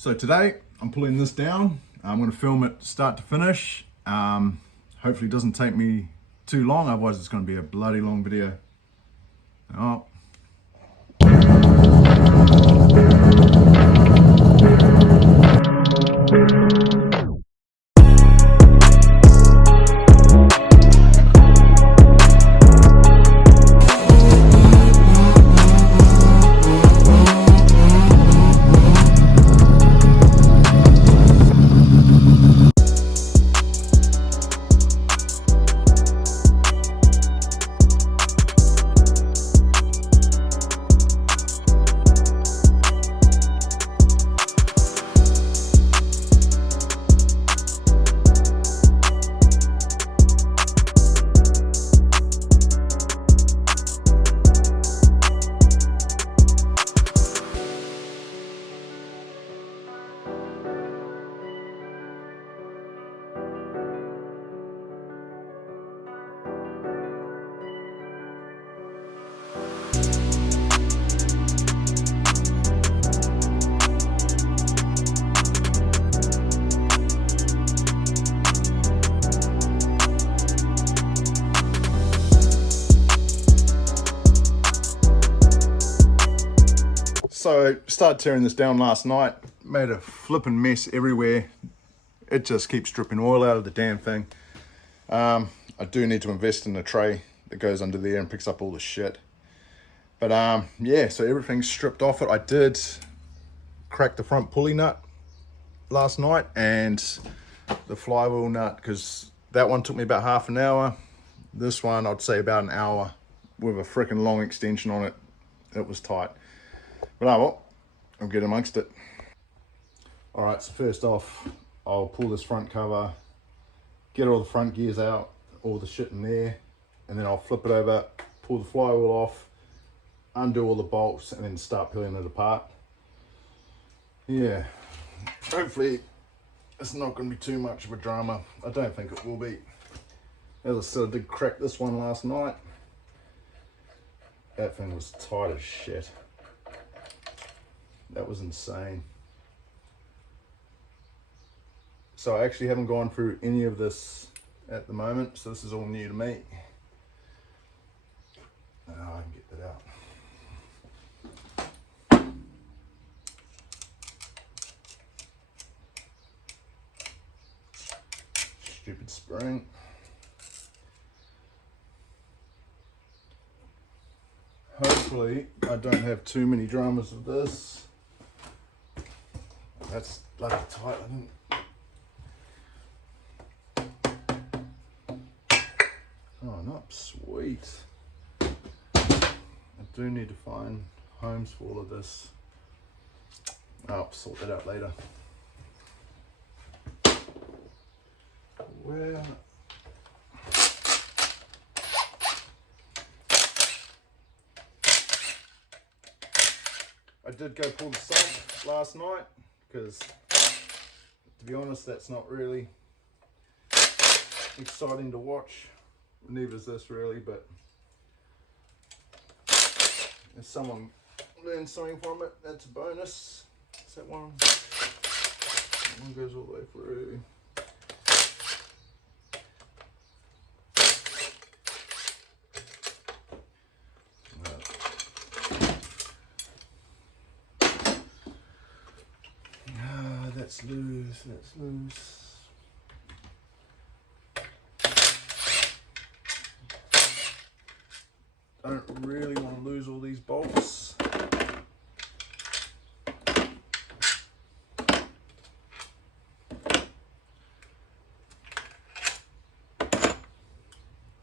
So today I'm pulling this down. I'm going to film it start to finish. Hopefully it doesn't take me too long, otherwise it's going to be a bloody long video. Oh. So started tearing this down last night, made a flipping mess everywhere. It just keeps dripping oil out of the damn thing. I do need to invest in a tray that goes under there and picks up all the shit. But yeah, so everything's stripped off it. I did crack the front pulley nut last night and the flywheel nut, because that one took me about half an hour. This one I'd say about an hour with a freaking long extension on it. It was tight. But well, I'll get amongst it. All right, so first off, I'll pull this front cover, get all the front gears out, all the shit in there, and then I'll flip it over, pull the flywheel off, undo all the bolts, and then start peeling it apart. Yeah, hopefully it's not going to be too much of a drama. I don't think it will be. As I said, I did crack this one last night. That thing was tight as shit. That was insane. So I actually haven't gone through any of this at the moment, so this is all new to me. Oh, I can get that out. Stupid spring. Hopefully I don't have too many dramas with this. That's bloody tight, I think. Oh, not sweet. I do need to find homes for all of this. I'll sort that out later. Where? I did go pull the sump last night because, to be honest, that's not really exciting to watch. Neither is this really, but if someone learns something from it, that's a bonus. Is that one? That one goes all the way through. That's loose, that's loose. I don't really want to lose all these bolts.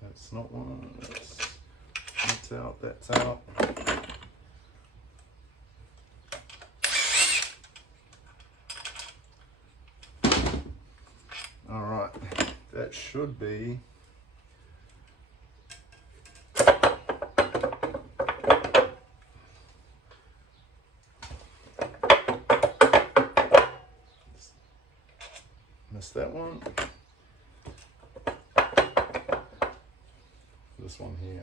That's not one, that's out, that's out. That should be missed that one. This one here.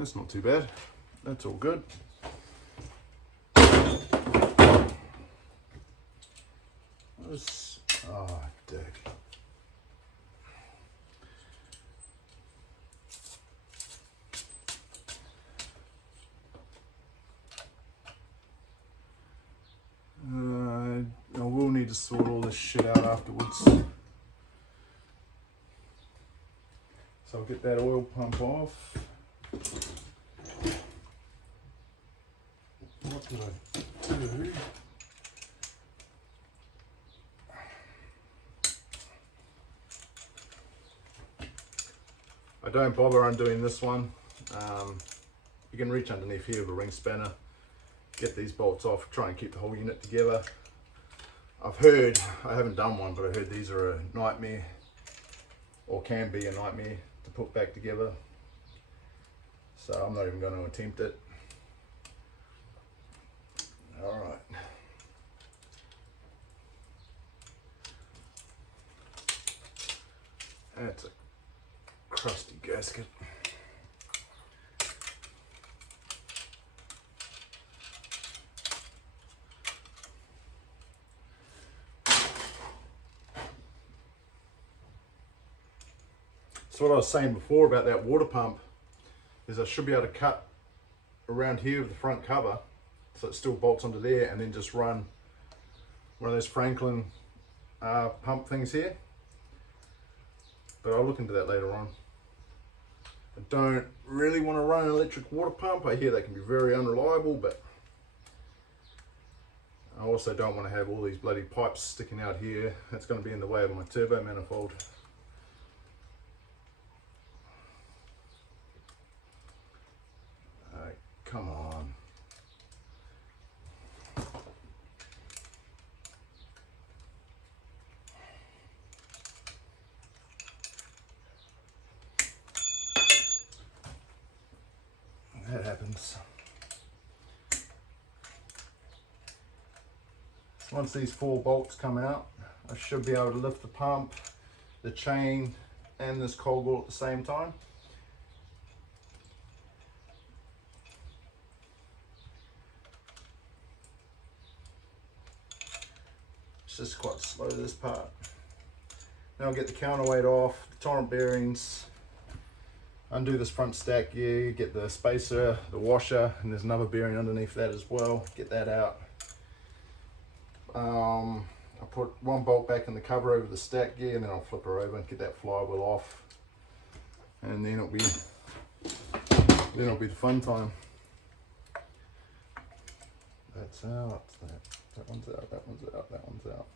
That's not too bad. That's all good. Oh, dick. I will need to sort all this shit out afterwards. So I'll get that oil pump off. What did I do? I don't bother undoing this one. You can reach underneath here with a ring spanner, get these bolts off, try and keep the whole unit together. I've heard, I haven't done one, but I heard these are a nightmare, or can be a nightmare to put back together. So I'm not even going to attempt it. All right. That's a crusty gasket. So what I was saying before about that water pump is I should be able to cut around here with the front cover so it still bolts onto there, and then just run one of those Franklin pump things here. But I'll look into that later on. I don't really want to run an electric water pump. I hear they can be very unreliable, but I also don't want to have all these bloody pipes sticking out here. That's going to be in the way of my turbo manifold. Come on. That happens. Once these 4 bolts come out, I should be able to lift the pump, the chain, and this cogwheel at the same time. It's just quite slow, this part. Now I'll get the counterweight off, the torrent bearings, undo this front stack gear, get the spacer, the washer, and there's another bearing underneath that as well. Get that out. I'll put 1 bolt back in the cover over the stack gear, and then I'll flip her over and get that flywheel off. And then it'll be the fun time. That's out. That one's out. That one's out. That one's out.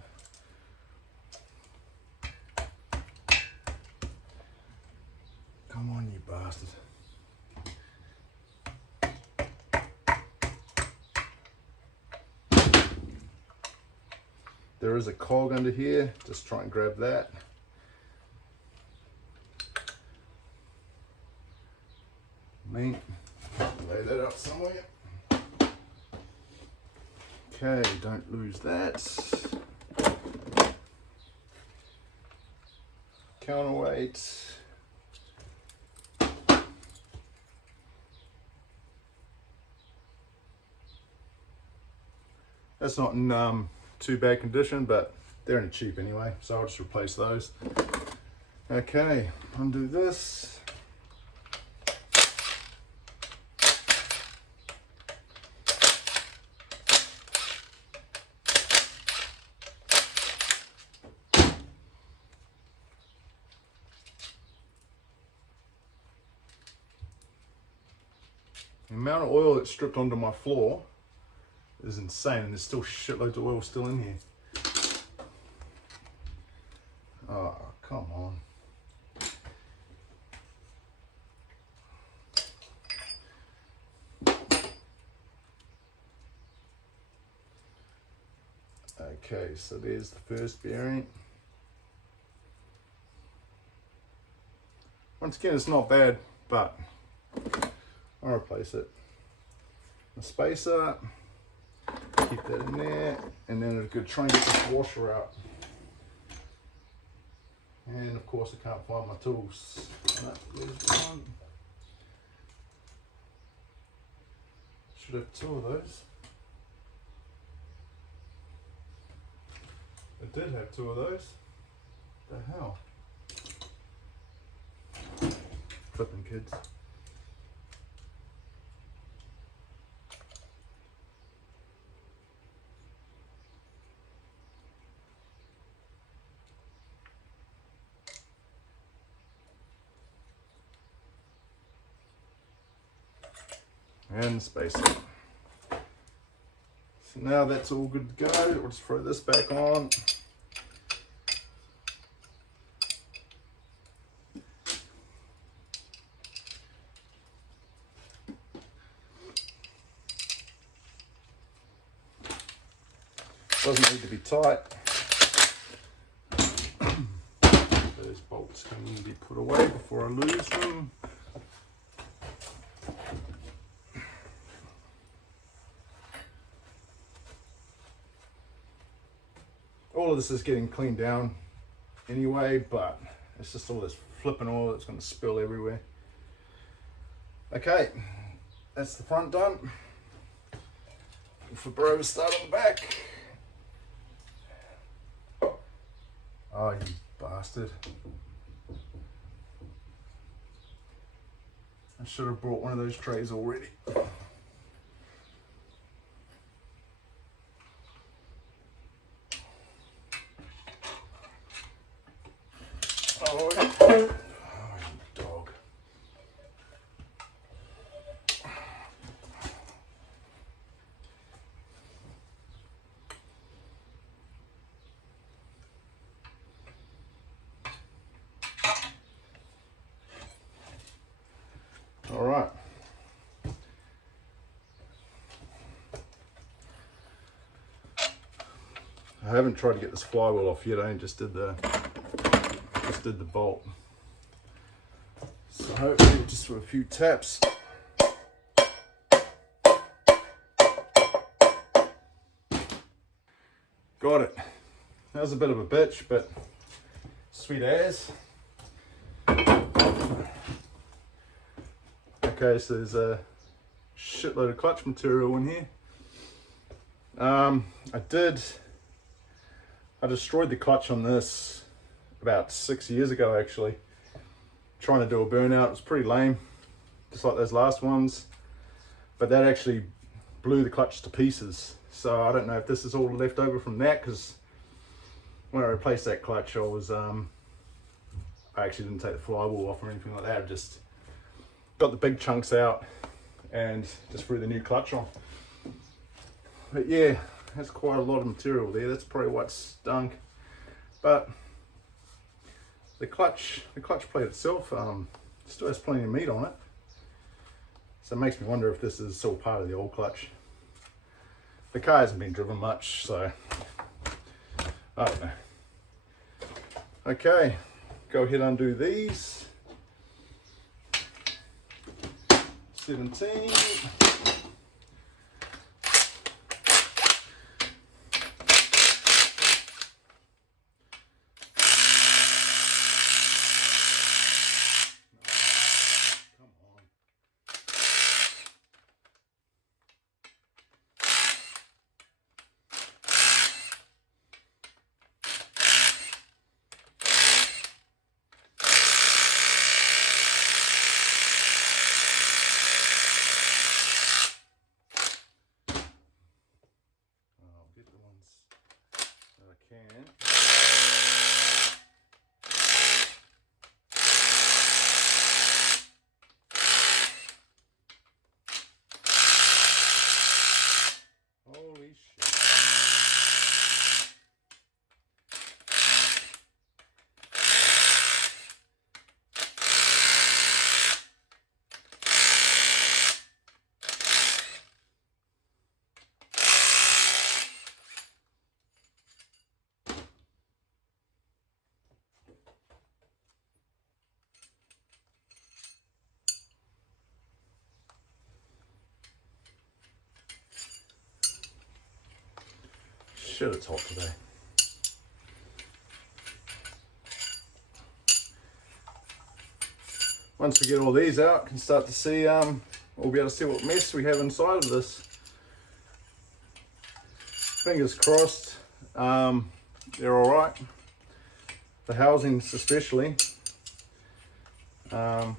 Come on, you bastard. There is a cog under here. Just try and grab that. Lay that out somewhere. Okay, don't lose that. Counterweight. That's not in too bad condition, but they're in cheap anyway, so I'll just replace those. Okay, undo this. The amount of oil that's stripped onto my floor is insane, and there's still shitloads of oil still in here. Oh, come on. Okay, so there's the first bearing. Once again, it's not bad, but I'll replace it. The spacer, keep that in there, and then I'm going to try and get this washer out. And of course I can't find my tools. No, there's one. Should have two of those. It did have two of those. The hell? Flipping kids. And spacer. So now that's all good to go. We'll just throw this back on. Doesn't need to be tight. Those bolts can be put away before I lose them. All of this is getting cleaned down anyway, but it's just all this flipping oil that's going to spill everywhere. Okay, that's the front done. For bro, start on the back. Oh, you bastard. I should have brought one of those trays already. Oh, you dog. All right. I haven't tried to get this flywheel off yet. I just did the bolt. So hopefully just with a few taps. Got it. That was a bit of a bitch, but sweet as. Okay, so there's a shitload of clutch material in here. I destroyed the clutch on this about 6 years ago, actually. Trying to do a burnout. It was pretty lame, just like those last ones. But that actually blew the clutch to pieces. So I don't know if this is all left over from that, because when I replaced that clutch, I actually didn't take the flywheel off or anything like that. I just got the big chunks out and just threw the new clutch on. But yeah, that's quite a lot of material there. That's probably what stunk. But the clutch plate itself still has plenty of meat on it. So it makes me wonder if this is still part of the old clutch. The car hasn't been driven much, so I don't know. Okay, go ahead and undo these. 17. Shit, it's hot today. Once we get all these out, can start to see we'll be able to see what mess we have inside of this. Fingers crossed, they're all right. The housings especially. Yeah.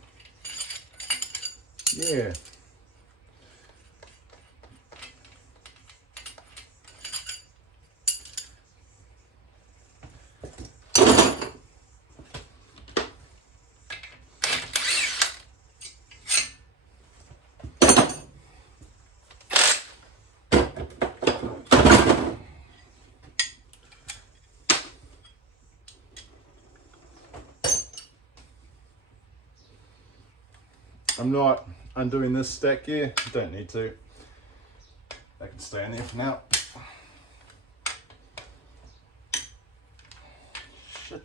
I'm not undoing this stack here, don't need to. That can stay in there for now. Shit.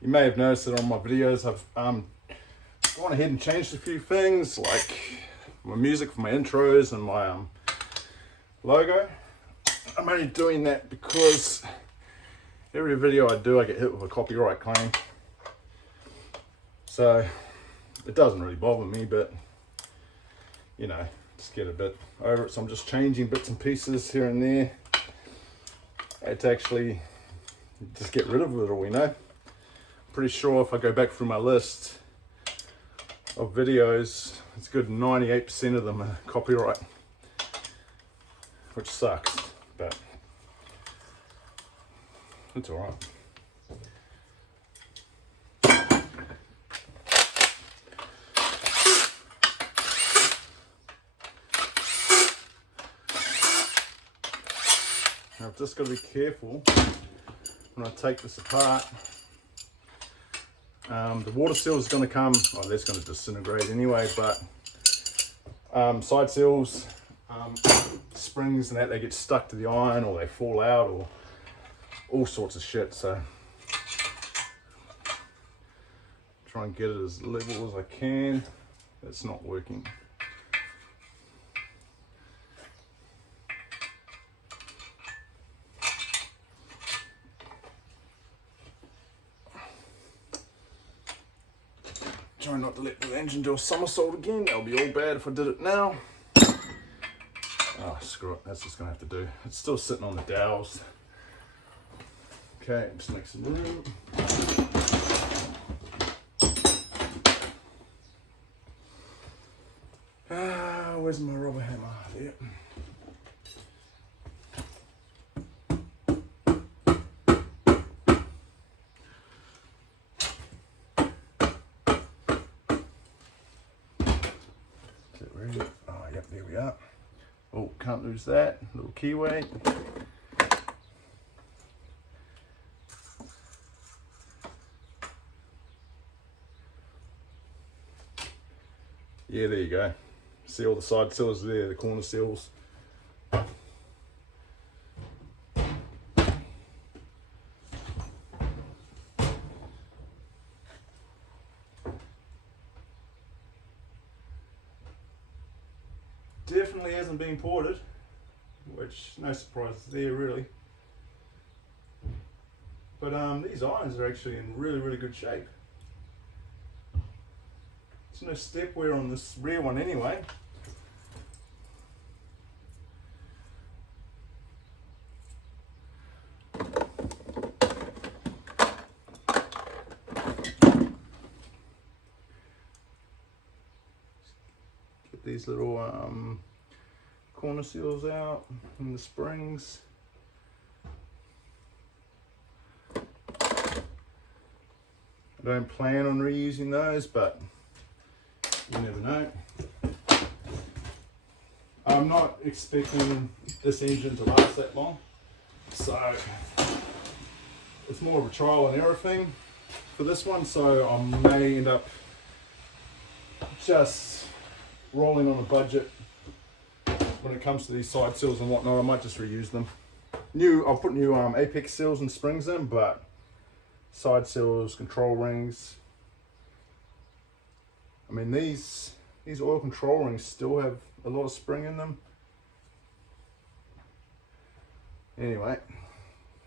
You may have noticed that on my videos I've gone ahead and changed a few things, like my music for my intros and my logo. I'm only doing that because every video I do I get hit with a copyright claim. So it doesn't really bother me, but you know, just get a bit over it. So I'm just changing bits and pieces here and there. It's actually just get rid of it all, you know. Pretty sure if I go back through my list of videos, it's a good 98% of them are copyright, which sucks, but it's all right. Now I've just got to be careful when I take this apart. The water seal is going to come, oh, that's going to disintegrate anyway, but side seals, springs and that, they get stuck to the iron or they fall out or all sorts of shit, so try and get it as level as I can. It's not working. Try not to let the engine do a somersault again. That would be all bad if I did it now. Oh, screw it. That's just going to have to do. It's still sitting on the dowels. Okay, just make some room. Where's my rubber hammer? There. Oh, yep, there we are. Oh, can't lose that. Little keyway. Yeah, there you go. See all the side seals there, the corner seals. Definitely hasn't been ported, which no surprises there really. But these irons are actually in really, really good shape. There's no step wear on this rear one anyway. Get these little corner seals out and the springs. I don't plan on reusing those, but you never know. I'm not expecting this engine to last that long, so it's more of a trial and error thing for this one, so I may end up just rolling on a budget when it comes to these side seals and whatnot. I might just reuse them. I'll put new apex seals and springs in, but side seals, control rings. I mean, these oil control rings still have a lot of spring in them. Anyway,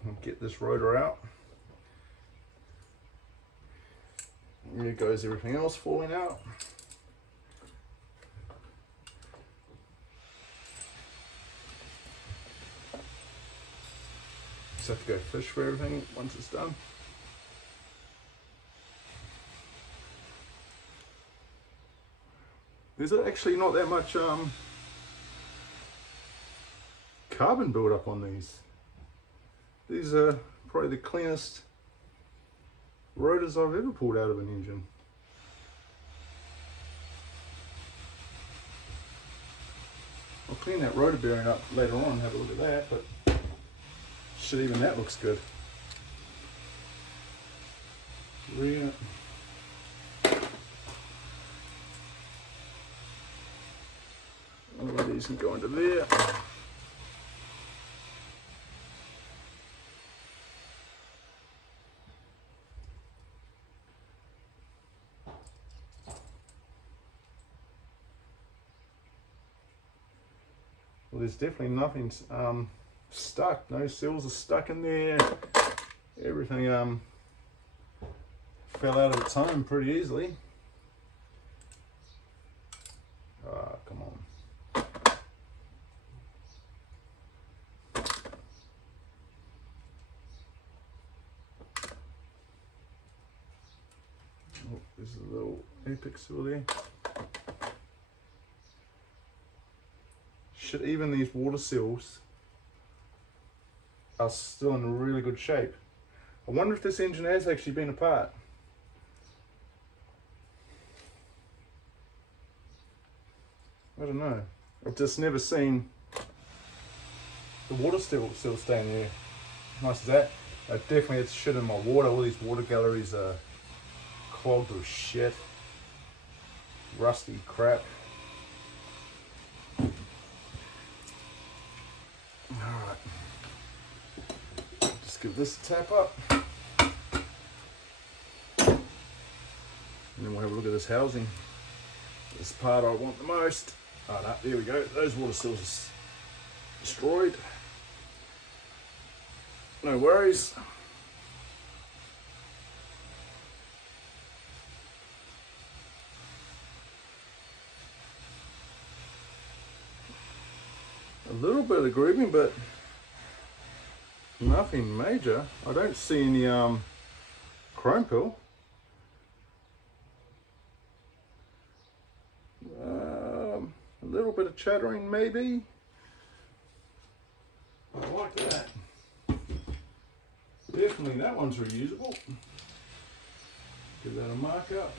I'll get this rotor out. Here goes everything else falling out. Just have to go fish for everything once it's done. There's actually not that much carbon buildup on these. These are probably the cleanest rotors I've ever pulled out of an engine. I'll clean that rotor bearing up later on and have a look at that, but shit, even that looks good. All of these can go into there. Well, there's definitely nothing stuck. No seals are stuck in there. Everything fell out of its home pretty easily. Ah, come on. Oh, there's a little apex seal there. Shit, even these water seals are still in really good shape. I wonder if this engine has actually been apart. I don't know. I've just never seen the water still staying there. Nice as that. I definitely had shit in my water. All these water galleries are clogged with shit. Rusty crap. Alright. Just give this a tap up. And then we'll have a look at this housing. This part I want the most. Oh no, there we go. Those water seals are destroyed. No worries. A little bit of grooving, but nothing major. I don't see any chrome pill. A little bit of chattering maybe. I like that. Definitely that one's reusable. Give that a mark up.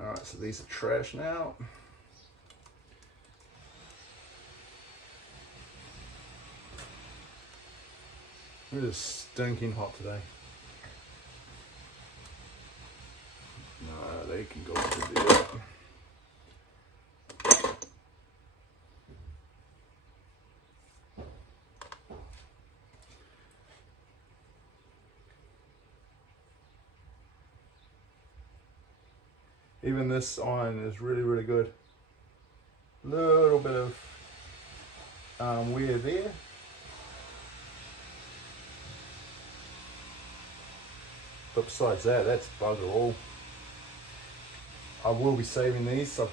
Alright, so these are trash now. It is stinking hot today. No, they can go into there. Even this iron is really, really good. Little bit of wear there. But besides that, that's bugger all. I will be saving these. I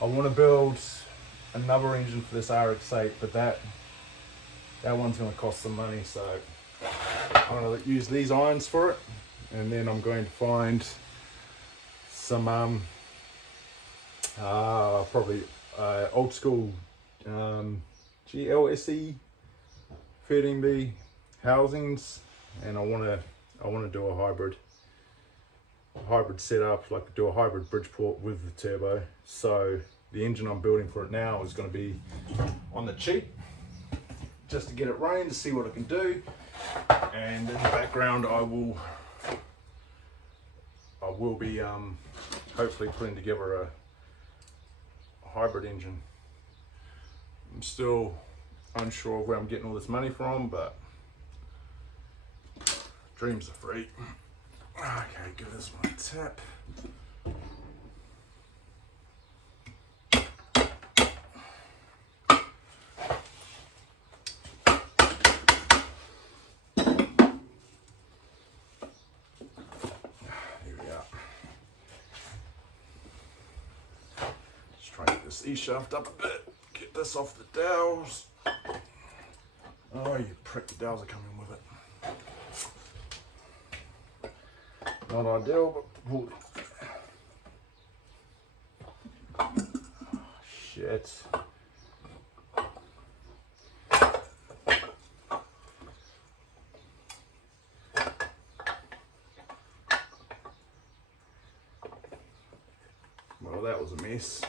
want to build another engine for this RX-8, but that one's going to cost some money, so I'm going to use these irons for it, and then I'm going to find some probably old school GLSE 13B housings, and I want to do a hybrid setup, like do a hybrid Bridgeport with the turbo. So the engine I'm building for it now is going to be on the cheap, just to get it running to see what it can do. And in the background, I will be hopefully putting together a hybrid engine. I'm still unsure of where I'm getting all this money from, but dreams are free. Okay, give this one a tap. Here we are. Just try to get this E-shaft up a bit. Get this off the dowels. Oh, you prick, the dowels are coming with it. Not ideal, but shit. Well, that was a mess.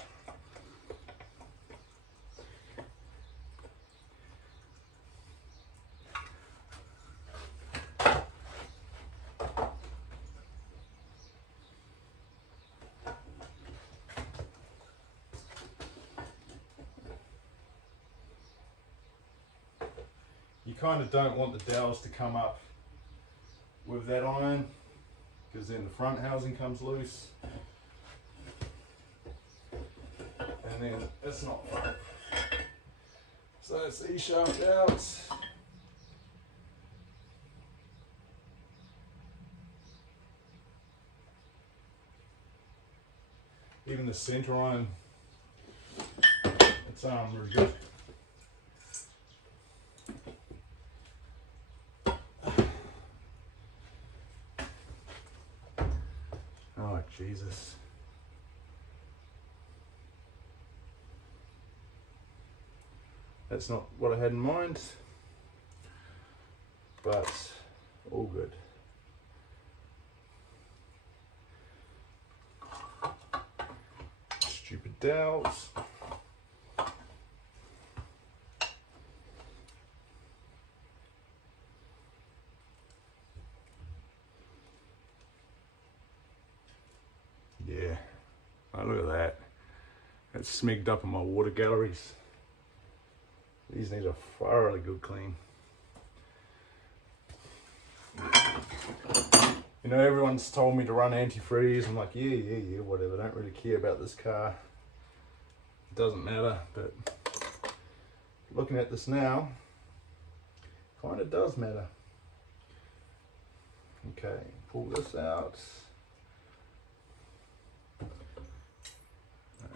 You kind of don't want the dowels to come up with that iron, because then the front housing comes loose, and then it's not fun. So it's E-shaft out. Even the center iron, it's really good. Oh, Jesus. That's not what I had in mind, but all good. Stupid dowels. Yeah, oh, look at that. It's smegged up in my water galleries. These need a thoroughly good clean. You know, everyone's told me to run antifreeze. I'm like, yeah, whatever. I don't really care about this car. It doesn't matter, but looking at this now, kind of does matter. Okay, pull this out.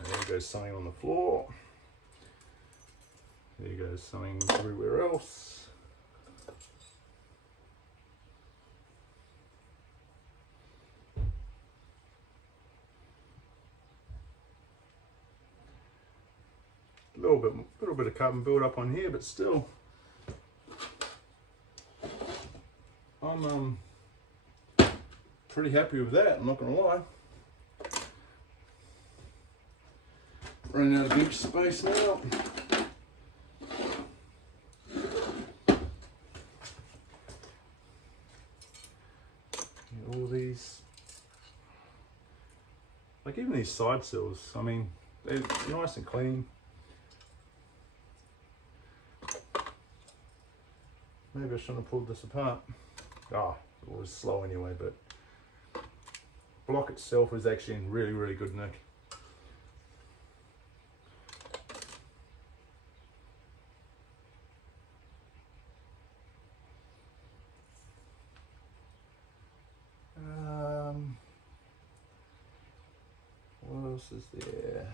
There goes something on the floor. There goes something everywhere else. A little bit of carbon build up on here, but still, I'm pretty happy with that. I'm not gonna lie. Running out of bench space now. All these, like even these side sills, I mean, they're nice and clean. Maybe I shouldn't have pulled this apart. Ah, it was slow anyway, but block itself is actually in really, really good nick. What else is there?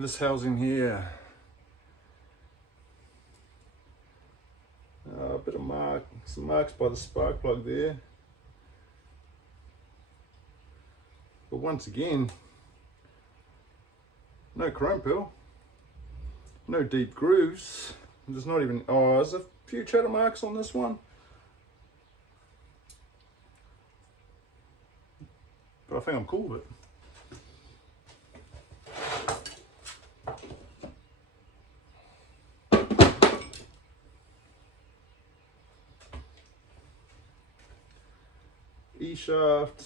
This housing here, a bit of some marks by the spark plug there. But once again, no chrome peel, no deep grooves. There's not even, oh, there's a few cheddar marks on this one. But I think I'm cool with it. shaft.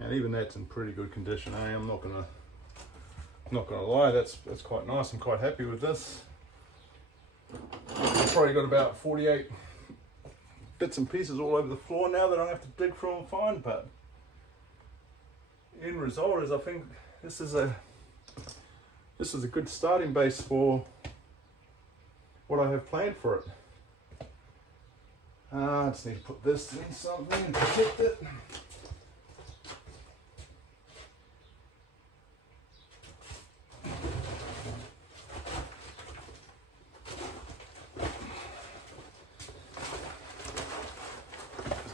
And even that's in pretty good condition. I'm not gonna lie, that's quite nice. I'm quite happy with this. I've probably got about 48 bits and pieces all over the floor now that I don't have to dig through and find, but end result is I think this is a good starting base for what I have planned for it. I just need to put this in something and protect it.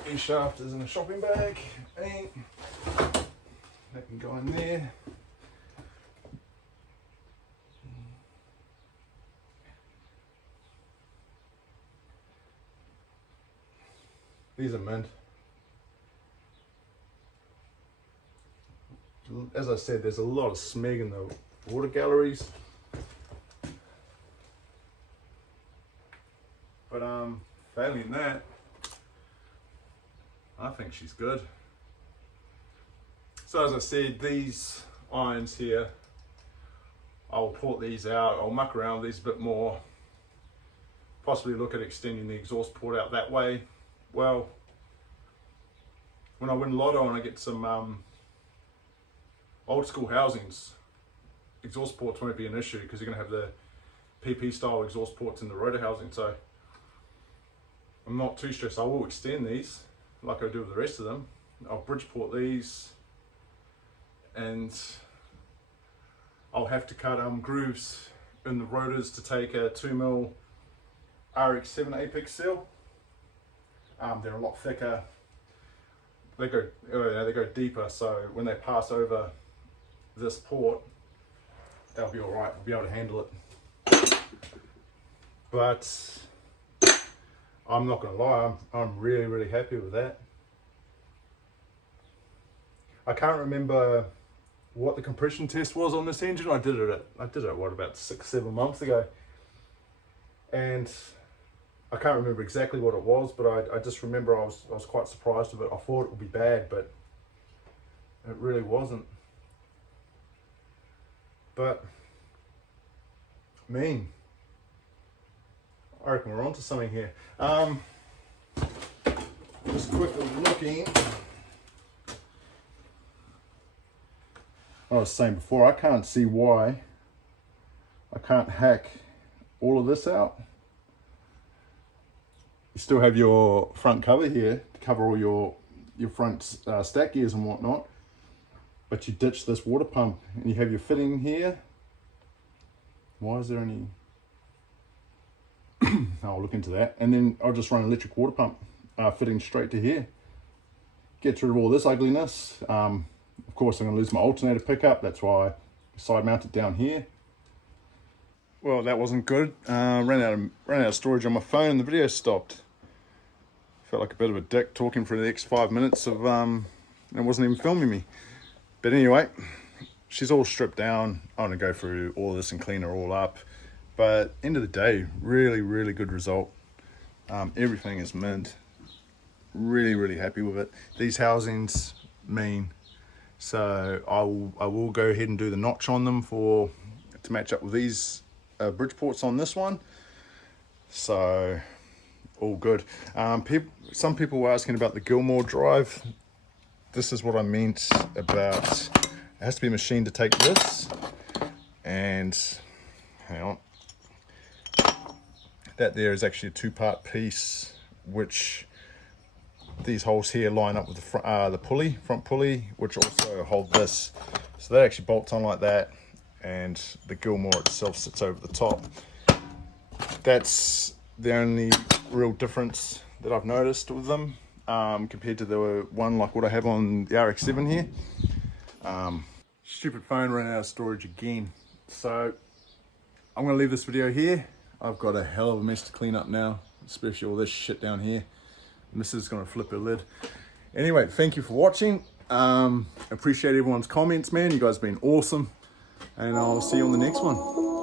This shaft is in a shopping bag, and that can go in there. These are mint. As I said, there's a lot of smeg in the water galleries. But failing that, I think she's good. So as I said, these irons here, I'll port these out, I'll muck around with these a bit more, possibly look at extending the exhaust port out that way. Well, when I win Lotto and I get some old school housings, exhaust ports won't be an issue because you're going to have the PP style exhaust ports in the rotor housing, so I'm not too stressed. I will extend these like I do with the rest of them. I'll Bridgeport these, and I'll have to cut grooves in the rotors to take a 2mm RX7 Apex seal. They're a lot thicker. They go deeper, so when they pass over this port, they'll be all right. We'll be able to handle it. But I'm not gonna lie, I'm really happy with that. I can't remember what the compression test was on this engine. I did it what, about 6-7 months ago, and I can't remember exactly what it was, but I just remember I was quite surprised with it. I thought it would be bad, but it really wasn't. But I reckon we're onto something here. Just quickly looking. I was saying before, I can't see why I can't hack all of this out. You still have your front cover here to cover all your front stack gears and whatnot, but you ditch this water pump and you have your fitting here. Why is there any? I'll look into that, and then I'll just run an electric water pump fitting straight to here. Get rid of all this ugliness. Of course, I'm going to lose my alternator pickup. That's why I side mount it down here. Well, that wasn't good. Ran out of storage on my phone and the video stopped. Felt like a bit of a dick talking for the next 5 minutes of and it wasn't even filming me. But anyway, she's all stripped down. I'm gonna go through all this and clean her all up. But end of the day, really good result. Everything is mint. Really happy with it. These housings mean, so I will go ahead and do the notch on them to match up with these Bridgeports on this one. So all good. Some people were asking about the Gilmore drive. This is what I meant about, it has to be machined to take this, and hang on, that there is actually a 2-part piece, which these holes here line up with the front pulley, which also hold this. So that actually bolts on like that, and the Gilmore itself sits over the top. That's the only real difference that I've noticed with them compared to the one like what I have on the RX7 here. Stupid phone ran out of storage again. So I'm gonna leave this video here. I've got a hell of a mess to clean up now, especially all this shit down here. And this is gonna flip her lid. Anyway, thank you for watching. Appreciate everyone's comments, man. You guys have been awesome. And I'll see you on the next one.